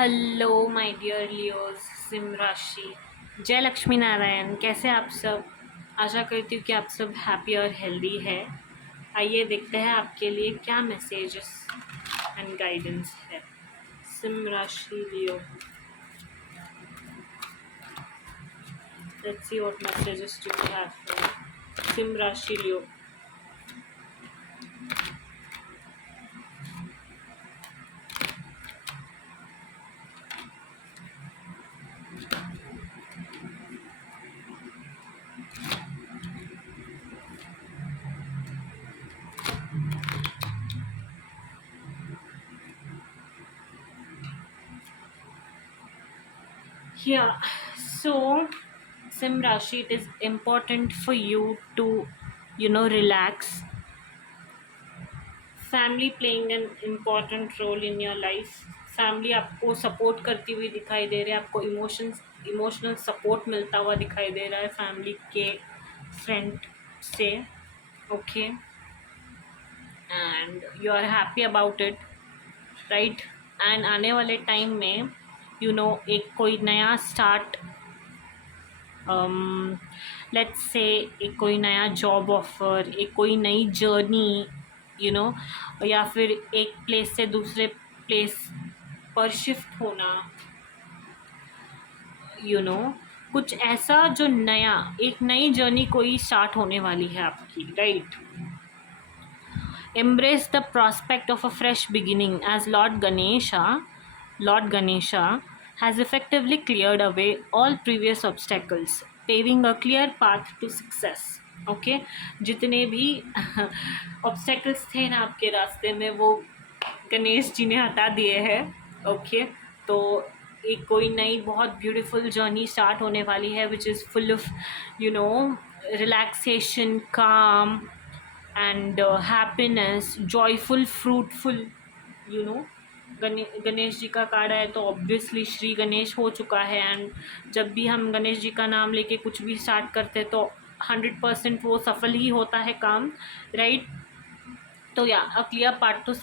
Hello my dear leos, सिम राशि, जय लक्ष्मी नारायण। कैसे आप सब? आशा करती हूँ कि आप सब हैप्पी और हेल्दी है। आइए देखते हैं आपके लिए क्या मैसेजेस एंड गाइडेंस है। सिम राशि Leo, let's see what messages do we have for सिम राशि Leo. Yeah, so Sim Rashi, it is important for you to, relax. Family playing an important role in your life. Family आपको support करती हुई दिखाई दे रही है, आपको इमोशनल सपोर्ट मिलता हुआ दिखाई दे रहा है फैमिली के फ्रेंड से। Okay, and you are happy about it, right. And आने वाले टाइम में एक कोई नया स्टार्ट, लेट्स से एक कोई नया जॉब ऑफर, एक कोई नई जर्नी, नो या फिर एक प्लेस से दूसरे प्लेस पर शिफ्ट होना, नो कुछ ऐसा जो नया, एक नई जर्नी कोई स्टार्ट होने वाली है आपकी, right. Embrace the prospect of a fresh beginning as Lord Ganesha has effectively cleared away all previous obstacles, paving a clear path to success. Okay जितने भी ऑब्स्टेकल्स थे ना आपके रास्ते में, वो गणेश जी ने हटा दिए हैं। ओके, तो एक कोई नई बहुत ब्यूटीफुल जर्नी स्टार्ट होने वाली है, which is full of relaxation, calm and happiness, joyful, fruitful, you know Ganesh ji का कार्ड है तो ऑब्वियसली श्री गणेश हो चुका है। एंड जब भी हम गणेश जी का नाम लेके कुछ भी स्टार्ट करते तो 100% वो सफल ही होता है काम, राइट। तो yeah a clear path to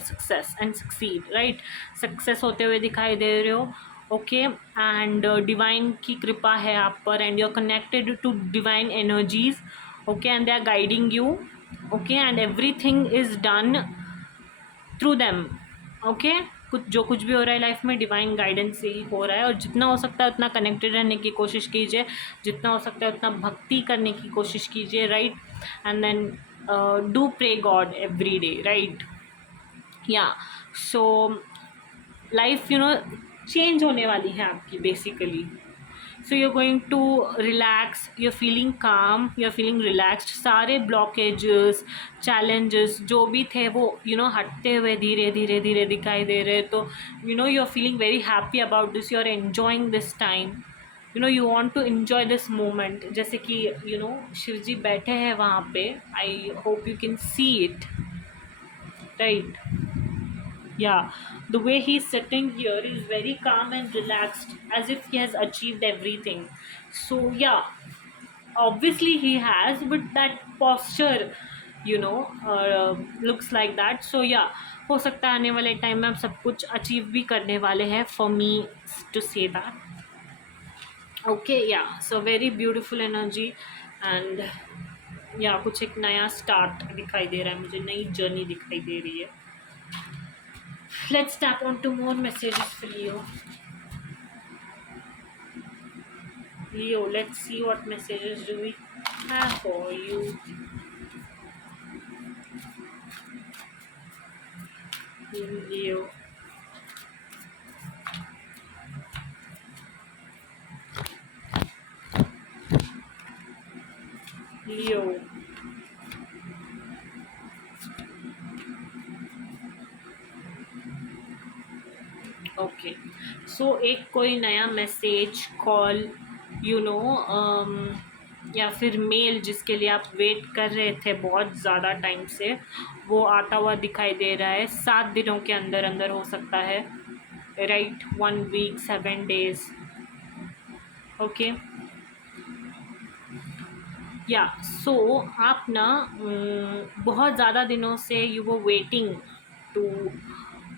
success and succeed, right. Success होते हुए दिखाई दे रहे हो। ओके, एंड डिवाइन की कृपा है आप पर, and you are connected to divine energies. Okay, and they are guiding you. Okay, and everything is done through them. Okay, कुछ भी हो रहा है लाइफ में डिवाइन गाइडेंस से ही हो रहा है, और जितना हो सकता है उतना कनेक्टेड रहने की कोशिश कीजिए, जितना हो सकता है उतना भक्ति करने की कोशिश कीजिए, right. And then do pray God every day, right. या सो लाइफ चेंज होने वाली है आपकी basically. So you are going to relax, you are feeling calm, you are feeling relaxed. सारे ब्लॉकेजेस, चैलेंजेस जो भी थे वो हटते हुए धीरे धीरे धीरे दिखाई दे रहे। तो you are feeling very happy about this, you are enjoying this time, you want to enjoy this moment. जैसे कि शिव जी बैठे हैं वहाँ पे, I hope you can see it, right. Yeah, the way he's sitting here is very calm and relaxed, as if he has achieved everything. So, yeah, obviously he has, but that posture, looks like that. So, yeah, हो सकता है आने वाले टाइम में हम सब कुछ अचीव भी करने वाले हैं, for me to say that. Okay, yeah, so very beautiful energy, and yeah, कुछ एक नया स्टार्ट दिखाई दे रहा है मुझे, नई जर्नी दिखाई दे रही है। Let's tap on to more messages for Leo. Leo, let's see what messages do we have for you. Leo. Leo. Okay, so एक कोई नया मैसेज, कॉल, या फिर मेल जिसके लिए आप वेट कर रहे थे बहुत ज़्यादा टाइम से, वो आता हुआ दिखाई दे रहा है। 7 दिनों के अंदर अंदर हो सकता है, राइट। 1 वीक 7 डेज। ओके, या सो आप ना बहुत ज़्यादा दिनों से you were waiting to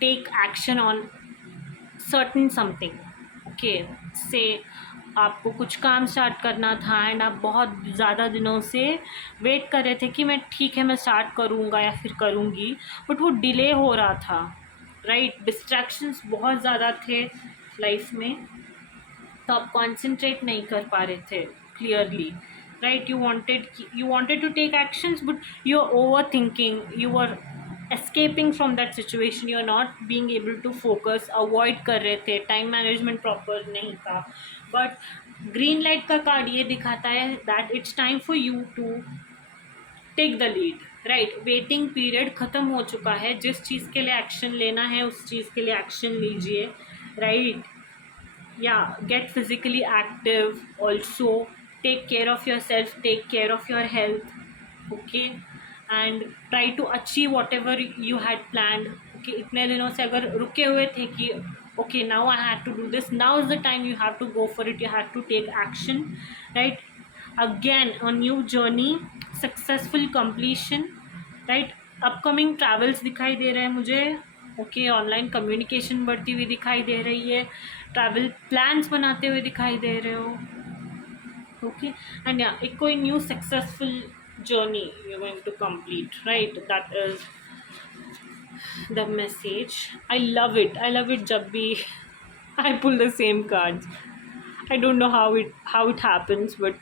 take action on certain something, okay, से आपको कुछ काम स्टार्ट करना था एंड आप बहुत ज़्यादा दिनों से वेट कर रहे थे कि मैं ठीक है मैं स्टार्ट करूँगा या फिर करूँगी, बट वो डिले हो रहा था, राइट, डिस्ट्रैक्शंस बहुत ज़्यादा थे लाइफ में, तो आप कॉन्सेंट्रेट नहीं कर पा रहे थे clearly, right, you wanted to take actions but you are overthinking, you are escaping from that situation, you are not being able to focus, avoid कर रहे थे, टाइम मैनेजमेंट प्रॉपर नहीं था, बट ग्रीन लाइट का card ये दिखाता है that it's time for you to take the lead, right, waiting period ख़त्म हो चुका है, जिस चीज़ के लिए एक्शन लेना है उस चीज़ के लिए एक्शन लीजिए, right, yeah, get physically active also, take care of yourself, take care of your health, okay, and try to achieve whatever you had planned, okay, इतने दिनों से अगर रुके हुए थे कि okay now I had to do this, now is the time you have to go for it, you have to take action, right, again a new journey, successful completion, right, upcoming travels दिखाई दे रहे हैं मुझे, okay, online communication बढ़ती हुई दिखाई दे रही है, ट्रैवल प्लान्स बनाते हुए दिखाई दे रहे हो, ओके, एंड या एक कोई new successful journey you going to complete, right, that is the message, I love it जब भी I pull the same cards, I don't know how it happens, but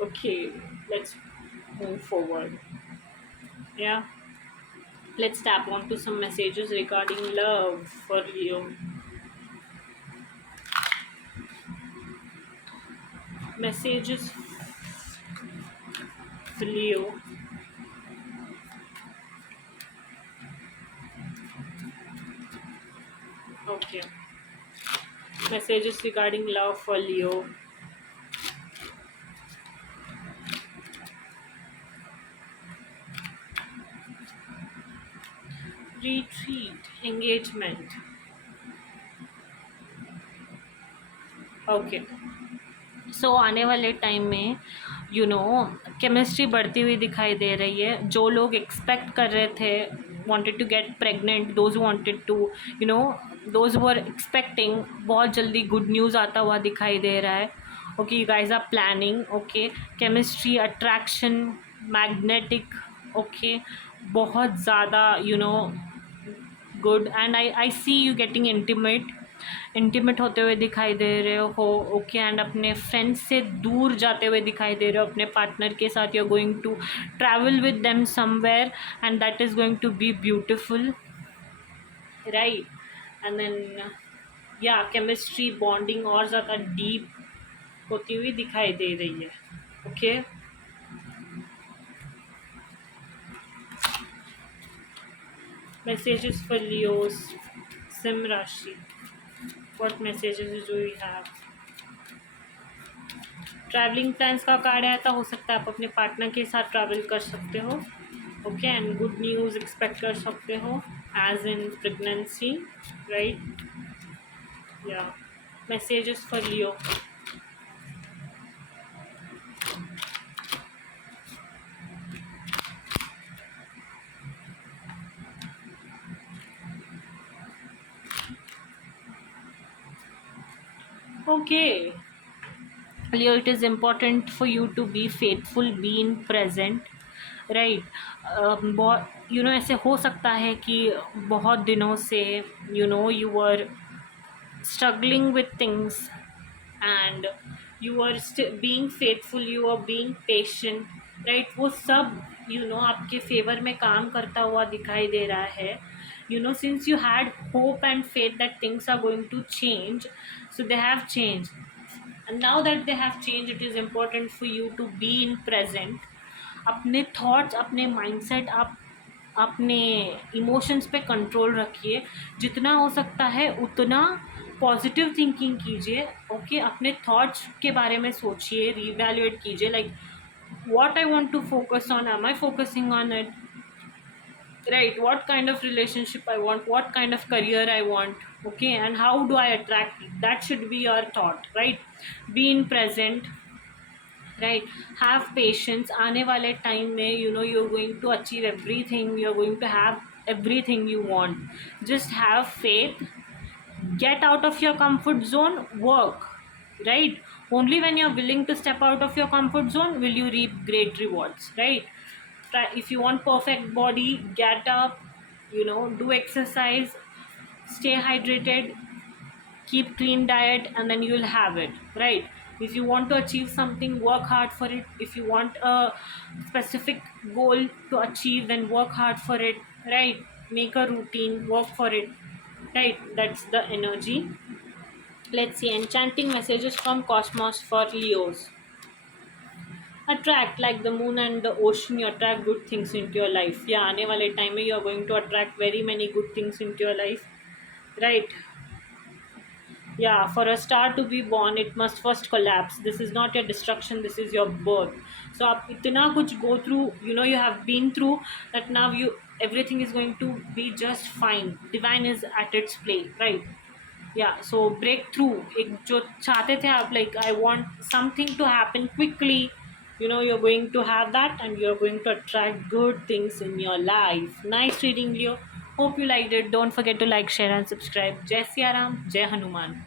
okay, let's move forward. Yeah, let's tap on to some messages regarding love for Leo. Messages for Leo. Okay. Messages regarding love for Leo. Retreat. Engagement. Okay. सो आने वाले टाइम में केमिस्ट्री बढ़ती हुई दिखाई दे रही है, जो लोग एक्सपेक्ट कर रहे थे wanted to get pregnant, those wanted to those were expecting, बहुत जल्दी गुड न्यूज़ आता हुआ दिखाई दे रहा है, okay, you guys are planning, okay, chemistry, attraction, magnetic, okay, बहुत ज़्यादा good, and I see you getting intimate होते हुए दिखाई दे रहे हो, ओके, एंड अपने फ्रेंड्स से दूर जाते हुए दिखाई दे रहे हो, अपने पार्टनर के साथ you are going to travel with them somewhere and that is going to be beautiful, right, and then yeah chemistry bonding और ज़्यादा डीप होती हुई दिखाई दे रही है, okay, messages for Leo's Sim Rashi. What messages do we have? Travelling plans का कार्ड आया था, हो सकता है आप अपने पार्टनर के साथ ट्रैवल कर सकते हो, okay, and good news expect कर सकते हो एज इन प्रेगनेंसी, राइट, या messages for Leo. Okay, Leo, it is important for you to be faithful, be in present, right, बहुत ऐसे हो सकता है कि बहुत दिनों से you were struggling with things and you are still being faithful, you are being patient, right, वो सब आपके फेवर में काम करता हुआ दिखाई दे रहा है, since you had hope and faith that things are going to change, so they have changed, and now that they have changed, it is important for you to be in present. अपने थॉट्स, अपने माइंडसेट, आप अपने इमोशंस पे कंट्रोल रखिए, जितना हो सकता है उतना पॉजिटिव थिंकिंग कीजिए, ओके, अपने थॉट्स के बारे में सोचिए, रीवैल्यूएट कीजिए, like what I want to focus on, am I focusing on it, right, what kind of relationship I want, what kind of career I want, okay, and how do I attract it, that should be your thought, right, be in present, right, have patience, आने वाले टाइम में you're going to achieve everything, you're going to have everything you want, just have faith, Get out of your comfort zone, work, right? Only when you're willing to step out of your comfort zone will you reap great rewards, right? If you want perfect body, get up, do exercise, stay hydrated, keep clean diet, and then you'll have it, right? If you want to achieve something, work hard for it. If you want a specific goal to achieve, then work hard for it, right? Make a routine, work for it, right? That's the energy. Let's see, enchanting messages from cosmos for Leos. Attract, like the moon and the ocean, you attract good things into your life. Yeah, aane wale time mein you are going to attract very many good things into your life, right? Yeah, for a star to be born, it must first collapse. This is not your destruction, this is your birth. So आप इतना कुछ go through, you have been through, that now everything is going to be just fine. Divine is at its play, right? Yeah, so breakthrough, एक जो चाहते थे आप, like I want something to happen quickly, you're going to have that, and you're going to attract good things in your life. Nice reading, Leo. Hope you liked it. Don't forget to like, share and subscribe. Jai Siya Ram, Jai Hanuman.